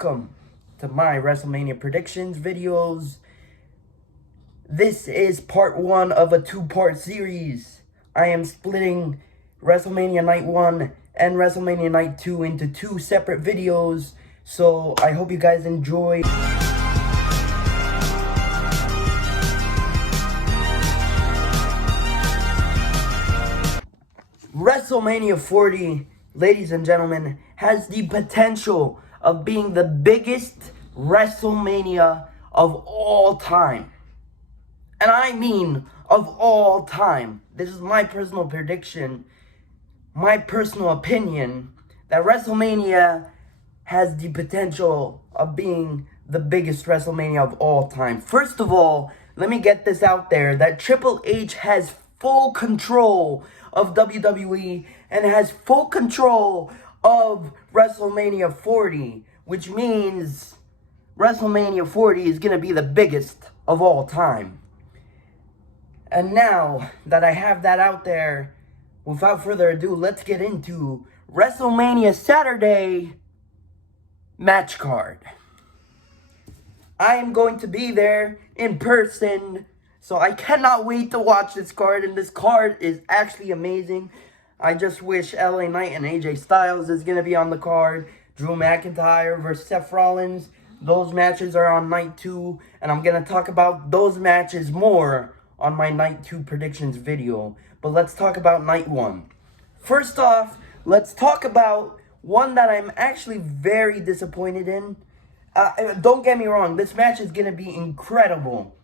welcome to my WrestleMania predictions videos. This is part 1 of a 2-part series. I am splitting WrestleMania Night 1 and WrestleMania Night 2 into 2 separate videos, so I hope you guys enjoy. WrestleMania 40, ladies and gentlemen, has the potential of being the biggest WrestleMania of all time. And I mean of all time. This is my personal prediction, my personal opinion, that WrestleMania has the potential of being the biggest WrestleMania of all time. First of all, let me get this out there, that Triple H has full control of WWE and has full control of WrestleMania 40, which means WrestleMania 40 is going to be the biggest of all time. And now that I have that out there, without further ado, let's get into WrestleMania Saturday match card. I am going to be there in person, so I cannot wait to watch this card, and this card is actually amazing. I just wish LA Knight and AJ Styles is going to be on the card. Drew McIntyre versus Seth Rollins. Those matches are on night 2, and I'm going to talk about those matches more on my night 2 predictions video. But let's talk about night 1. First off, let's talk about one that I'm actually very disappointed in. Don't get me wrong, this match is going to be incredible,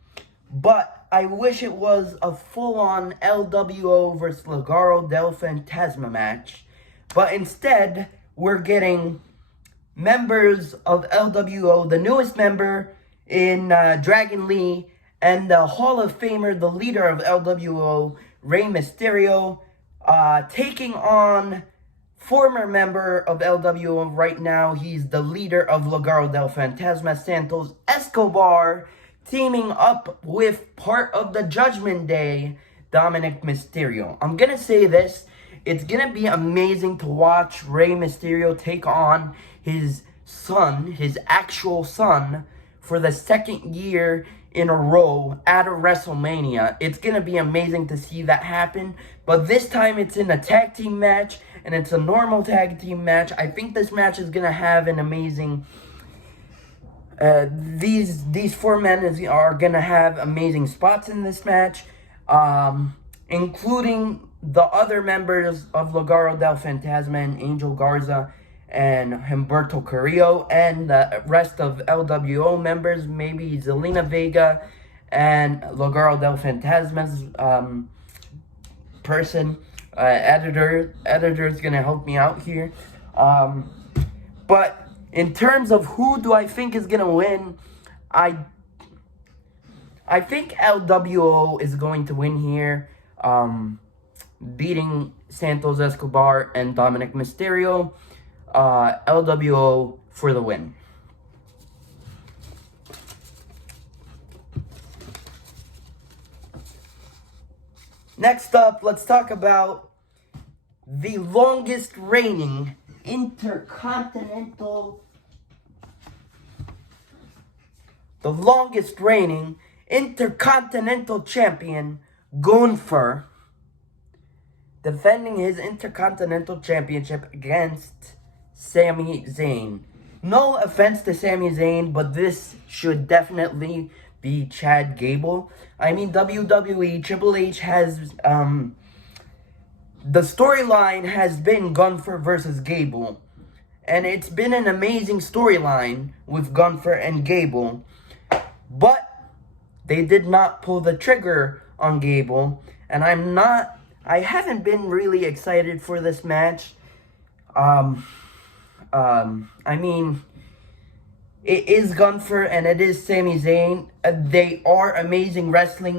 but I wish it was a full-on LWO versus Legado del Fantasma match. But instead, we're getting members of LWO, the newest member in Dragon Lee, and the Hall of Famer, the leader of LWO, Rey Mysterio, taking on former member of LWO right now. He's the leader of Legado del Fantasma, Santos Escobar, teaming up with part of the Judgment Day, Dominic Mysterio. I'm going to say this. It's going to be amazing to watch Rey Mysterio take on his son, his actual son, for the second year in a row at a WrestleMania. It's going to be amazing to see that happen. But this time it's in a tag team match, and it's a normal tag team match. I think this match is going to have an amazing... These 4 men are going to have amazing spots in this match, including the other members of Legado del Fantasma and Angel Garza and Humberto Carrillo, and the rest of LWO members, maybe Zelina Vega and Legado del Fantasma's editor's gonna help me out here. But in terms of who do I think is gonna win, I think LWO is going to win here, beating Santos Escobar and Dominic Mysterio. LWO for the win. Next up, let's talk about the longest reigning intercontinental champion, Gunther, defending his Intercontinental Championship against Sami Zayn. No offense to Sami Zayn, but this should definitely be Chad Gable. I mean, WWE, Triple H has, the storyline has been Gunther versus Gable. And it's been an amazing storyline with Gunther and Gable. But they did not pull the trigger on Gable. And I haven't been really excited for this match. I mean, it is Gunther and it is Sami Zayn. They are amazing wrestlers.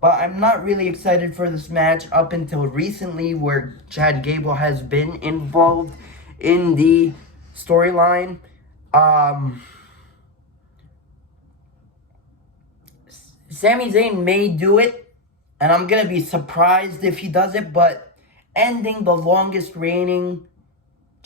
But I'm not really excited for this match up until recently, where Chad Gable has been involved in the storyline. Sami Zayn may do it, and I'm going to be surprised if he does it, but ending the longest reigning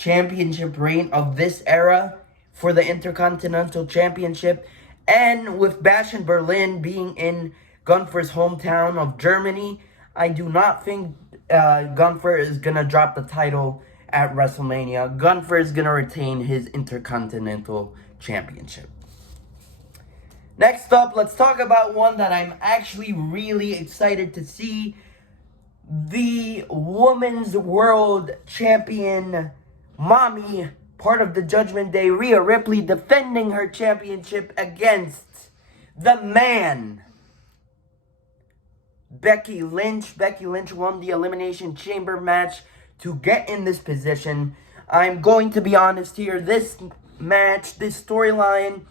championship reign of this era for the Intercontinental Championship. And with Bash in Berlin being in Gunther's hometown of Germany, I do not think Gunther is going to drop the title at WrestleMania. Gunther is going to retain his Intercontinental Championship. Next up, let's talk about one that I'm actually really excited to see. The Women's World Champion, Mommy, part of the Judgment Day, Rhea Ripley, defending her championship against the man, Becky Lynch. Becky Lynch won the Elimination Chamber match to get in this position. I'm going to be honest here. This match, this storyline,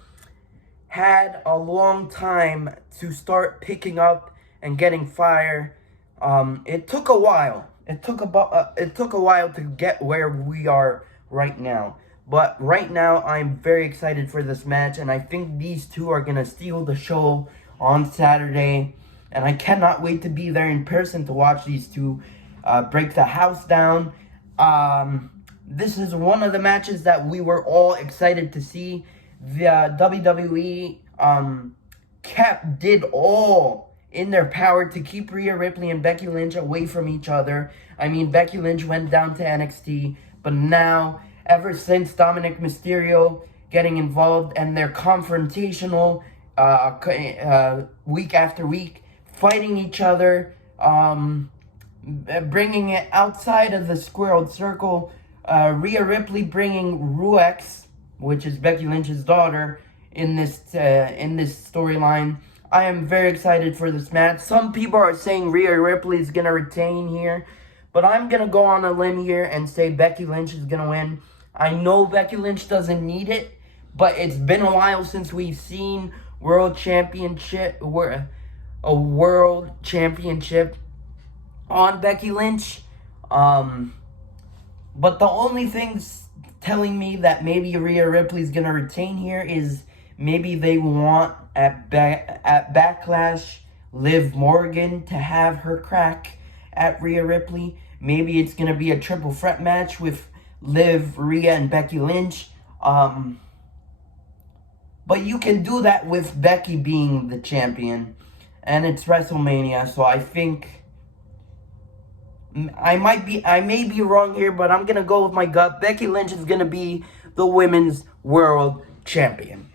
had a long time to start picking up and getting fire. It took a while. It took a while to get where we are right now. But right now, I'm very excited for this match, and I think these two are gonna steal the show on Saturday. And I cannot wait to be there in person to watch these two break the house down. This is one of the matches that we were all excited to see. The WWE did all in their power to keep Rhea Ripley and Becky Lynch away from each other. I mean, Becky Lynch went down to NXT, but now, ever since Dominic Mysterio getting involved and their confrontational week after week, fighting each other, bringing it outside of the squared circle, Rhea Ripley bringing Ruex, which is Becky Lynch's daughter, in this storyline. I am very excited for this match. Some people are saying Rhea Ripley is going to retain here, but I'm going to go on a limb here and say Becky Lynch is going to win. I know Becky Lynch doesn't need it, but it's been a while since we've seen a world championship on Becky Lynch. But the only things telling me that maybe Rhea Ripley's gonna retain here is maybe they want at Backlash Liv Morgan to have her crack at Rhea Ripley. Maybe it's gonna be a triple threat match with Liv, Rhea, and Becky Lynch. But you can do that with Becky being the champion, and it's WrestleMania, so I think I may be wrong here, but I'm gonna go with my gut. Becky Lynch is gonna be the Women's World Champion,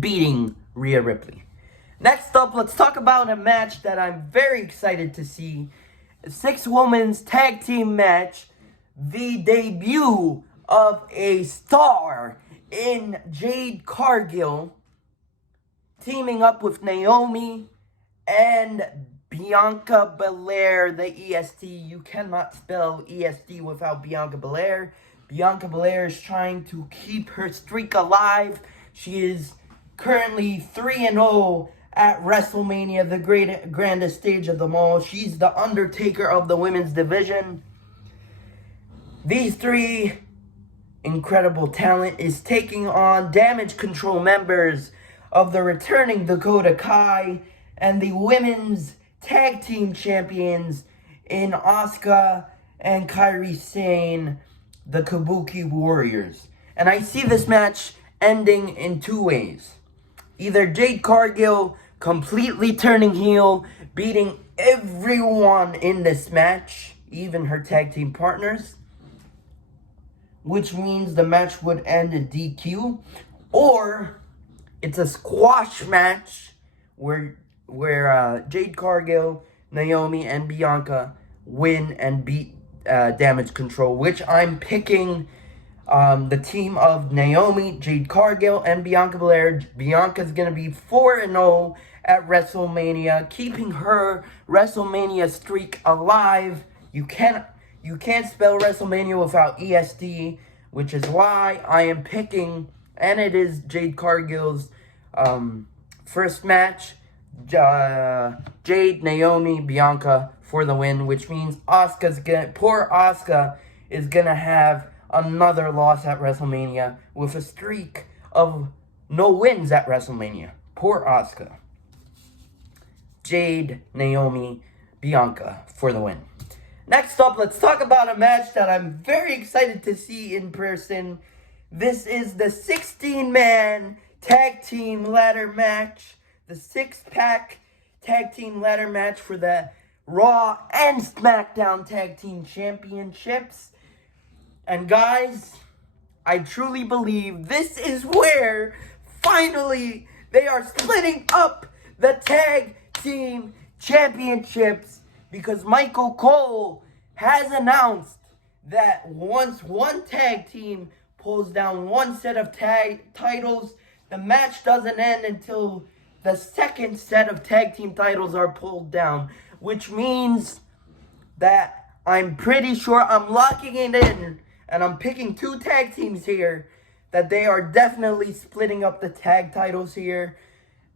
beating Rhea Ripley. Next up, let's talk about a match that I'm very excited to see. A 6-women's tag team match. The debut of a star in Jade Cargill teaming up with Naomi and Bianca Belair, the EST. You cannot spell EST without Bianca Belair. Bianca Belair is trying to keep her streak alive. She is currently 3-0 at WrestleMania, the grandest stage of them all. She's the Undertaker of the women's division. These three incredible talent is taking on Damage Control members of the returning Dakota Kai and the women's tag team champions in Asuka and Kairi Sane, the Kabuki Warriors. And I see this match ending in two ways. Either Jade Cargill completely turning heel, beating everyone in this match, even her tag team partners, which means the match would end in DQ, or it's a squash match where Jade Cargill, Naomi, and Bianca win and beat Damage Control, which I'm picking the team of Naomi, Jade Cargill, and Bianca Belair. Bianca's going to be 4-0 at WrestleMania, keeping her WrestleMania streak alive. You can't spell WrestleMania without EST, which is why I am picking, and it is Jade Cargill's first match. Jade, Naomi, Bianca for the win, which means poor Asuka is gonna have another loss at WrestleMania with a streak of no wins at WrestleMania. Poor Asuka. Jade, Naomi, Bianca for the win. Next up, let's talk about a match that I'm very excited to see in person. This is the 16-man tag team ladder match. The 6-pack tag team ladder match for the Raw and SmackDown Tag Team Championships. And guys, I truly believe this is where, finally, they are splitting up the Tag Team Championships, because Michael Cole has announced that once one tag team pulls down one set of tag titles, the match doesn't end until the second set of tag team titles are pulled down, which means that I'm pretty sure, I'm locking it in, and I'm picking 2 tag teams here, that they are definitely splitting up the tag titles here.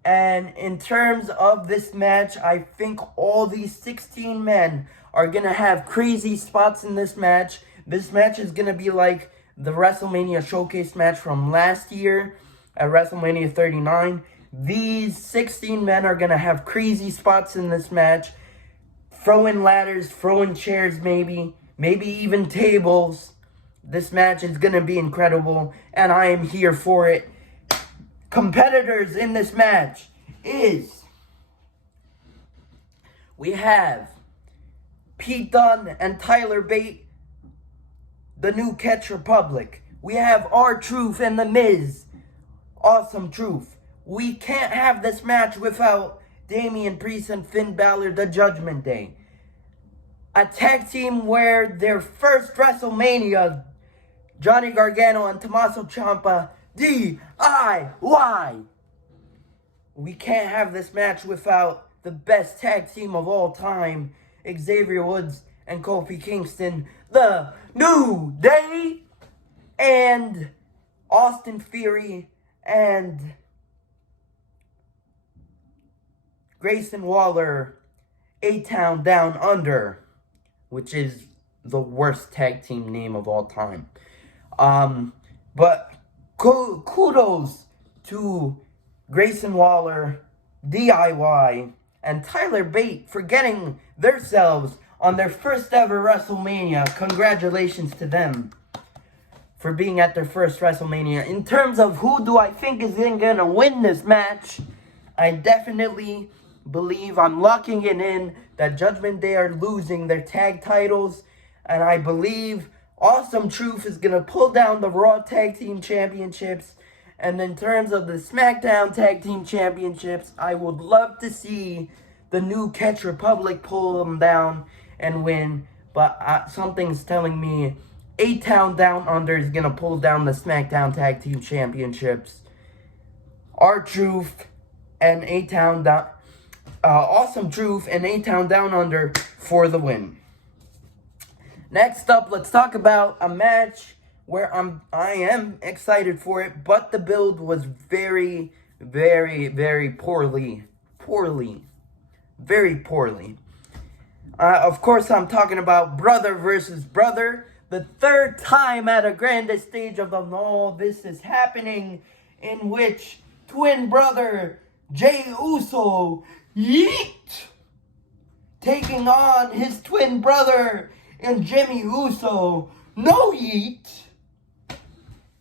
And in terms of this match, I think all these 16 men are going to have crazy spots in this match. This match is going to be like the WrestleMania Showcase match from last year at WrestleMania 39. These 16 men are going to have crazy spots in this match. Throwing ladders, throwing chairs maybe even tables. This match is going to be incredible, and I am here for it. Competitors in this match is, we have Pete Dunne and Tyler Bate, the New Catch Republic. We have R-Truth and The Miz, Awesome Truth. We can't have this match without Damian Priest and Finn Balor, the Judgment Day. A tag team where their first WrestleMania, Johnny Gargano and Tommaso Ciampa, DIY. We can't have this match without the best tag team of all time, Xavier Woods and Kofi Kingston, the New Day, and Austin Theory and Grayson Waller, A-Town Down Under, which is the worst tag team name of all time. But kudos to Grayson Waller, DIY, and Tyler Bate for getting themselves on their first ever WrestleMania. Congratulations to them for being at their first WrestleMania. In terms of who do I think is going to win this match, I definitely believe, I'm locking it in, that Judgment Day are losing their tag titles, and I believe Awesome Truth is going to pull down the Raw Tag Team Championships. And in terms of the SmackDown Tag Team Championships, I would love to see the New Catch Republic pull them down and win. But something's telling me A-Town Down Under is going to pull down the SmackDown Tag Team Championships. R-Truth and A-Town Down... Awesome Truth and A-Town Down Under for the win. Next up, let's talk about a match where I am excited for it, but the build was very, very, very poorly. Very poorly. Of course, I'm talking about brother versus brother. The third time at a grandest stage of them all, this is happening, in which twin brother Jey Uso, yeet, taking on his twin brother and Jimmy Uso, no yeet.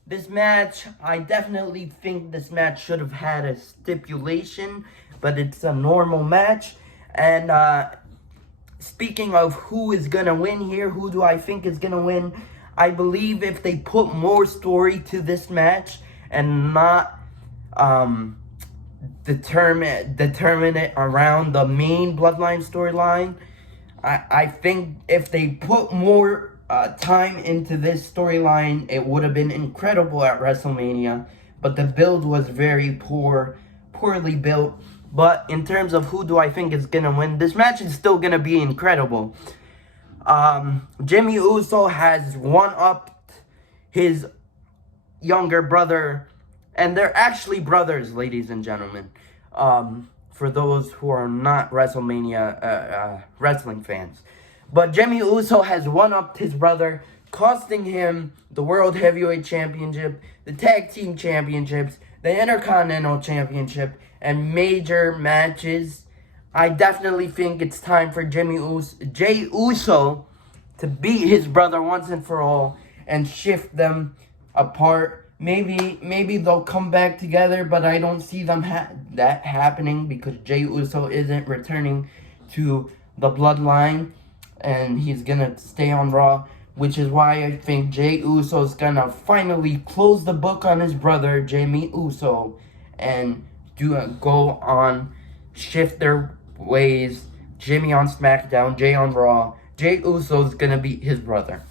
This match, I definitely think this match should have had a stipulation, but it's a normal match. And speaking of who is going to win here, who do I think is going to win? I believe if they put more story to this match and not determine it around the main Bloodline storyline, I think if they put more time into this storyline, it would have been incredible at WrestleMania. But the build was very poorly built. But in terms of who do I think is going to win, this match is still going to be incredible. Jimmy Uso has one-upped his younger brother. And they're actually brothers, ladies and gentlemen. For those who are not WrestleMania wrestling fans. But Jimmy Uso has one-upped his brother, costing him the World Heavyweight Championship, the Tag Team Championships, the Intercontinental Championship, and major matches. I definitely think it's time for Jey Uso to beat his brother once and for all and shift them apart. Maybe they'll come back together, but I don't see them that happening because Jey Uso isn't returning to the bloodline and he's gonna stay on Raw, which is why I think Jey Uso's gonna finally close the book on his brother Jimmy Uso and go on, shift their ways. Jimmy on SmackDown, Jey on Raw. Jey Uso's gonna beat his brother.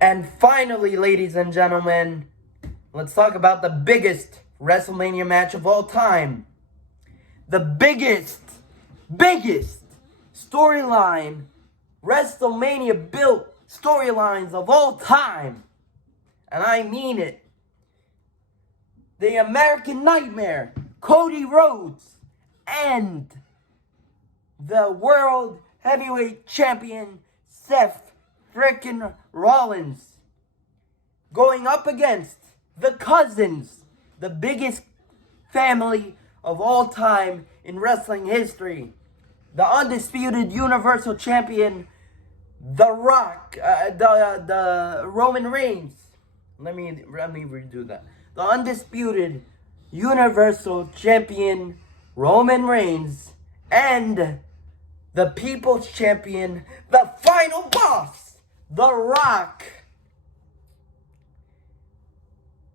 And finally, ladies and gentlemen, let's talk about the biggest WrestleMania match of all time. The biggest storyline, WrestleMania built storylines of all time. And I mean it. The American Nightmare, Cody Rhodes, and the World Heavyweight Champion, Seth frickin' Rollins, going up against the Cousins, the biggest family of all time in wrestling history, the undisputed Universal Champion, The Rock, the Roman Reigns. Let me redo that. The undisputed Universal Champion, Roman Reigns, and the People's Champion, the final boss, The Rock.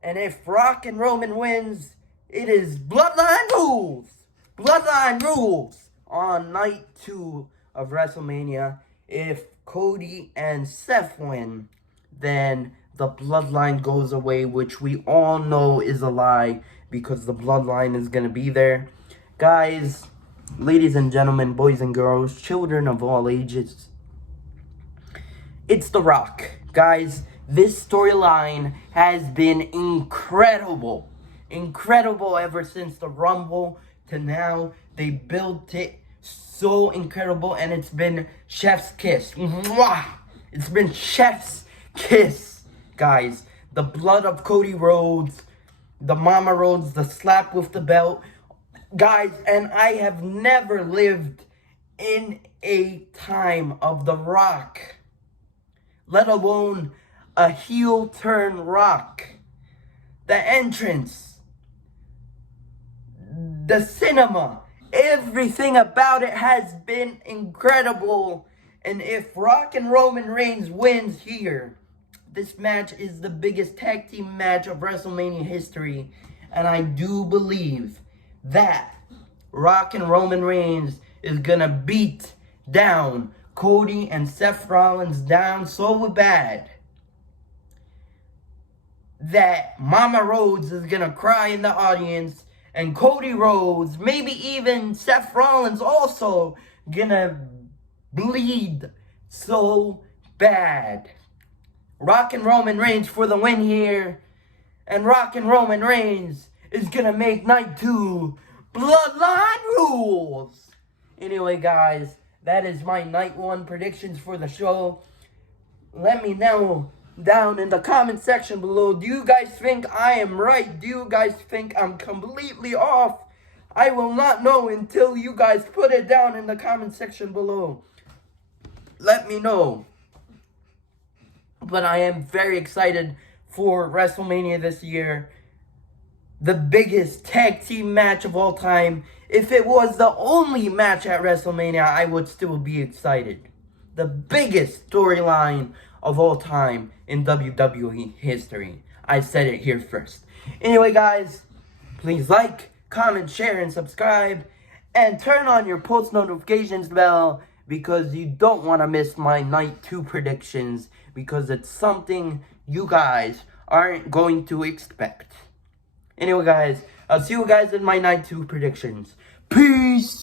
And if Rock and Roman wins, it is Bloodline rules. Bloodline rules on night 2 of WrestleMania. If Cody and Seth win, then the Bloodline goes away, which we all know is a lie because the Bloodline is going to be there. Guys, ladies and gentlemen, boys and girls, children of all ages, it's The Rock. Guys, this storyline has been incredible. Incredible ever since the Rumble to now. They built it so incredible, and it's been chef's kiss. Mwah! It's been chef's kiss, guys. The blood of Cody Rhodes, the Mama Rhodes, the slap with the belt. Guys, and I have never lived in a time of The Rock, let alone a heel turn Rock. The entrance, the cinema, everything about it has been incredible. And if Rock and Roman Reigns wins here, this match is the biggest tag team match of WrestleMania history. And I do believe that Rock and Roman Reigns is gonna beat down Cody and Seth Rollins down so bad that Mama Rhodes is gonna cry in the audience, and Cody Rhodes, maybe even Seth Rollins also gonna bleed so bad. Rock and Roman Reigns for the win here, and Rock and Roman Reigns is gonna make night 2 Bloodline rules. Anyway, guys, that is my night 1 predictions for the show. Let me know down in the comment section below. Do you guys think I am right? Do you guys think I'm completely off? I will not know until you guys put it down in the comment section below. Let me know. But I am very excited for WrestleMania this year. The biggest tag team match of all time. If it was the only match at WrestleMania, I would still be excited. The biggest storyline of all time in WWE history. I said it here first. Anyway, guys, please like, comment, share, and subscribe. And turn on your post notifications bell because you don't want to miss my night 2 predictions, because it's something you guys aren't going to expect. Anyway, guys, I'll see you guys in my night 2 predictions. Peace!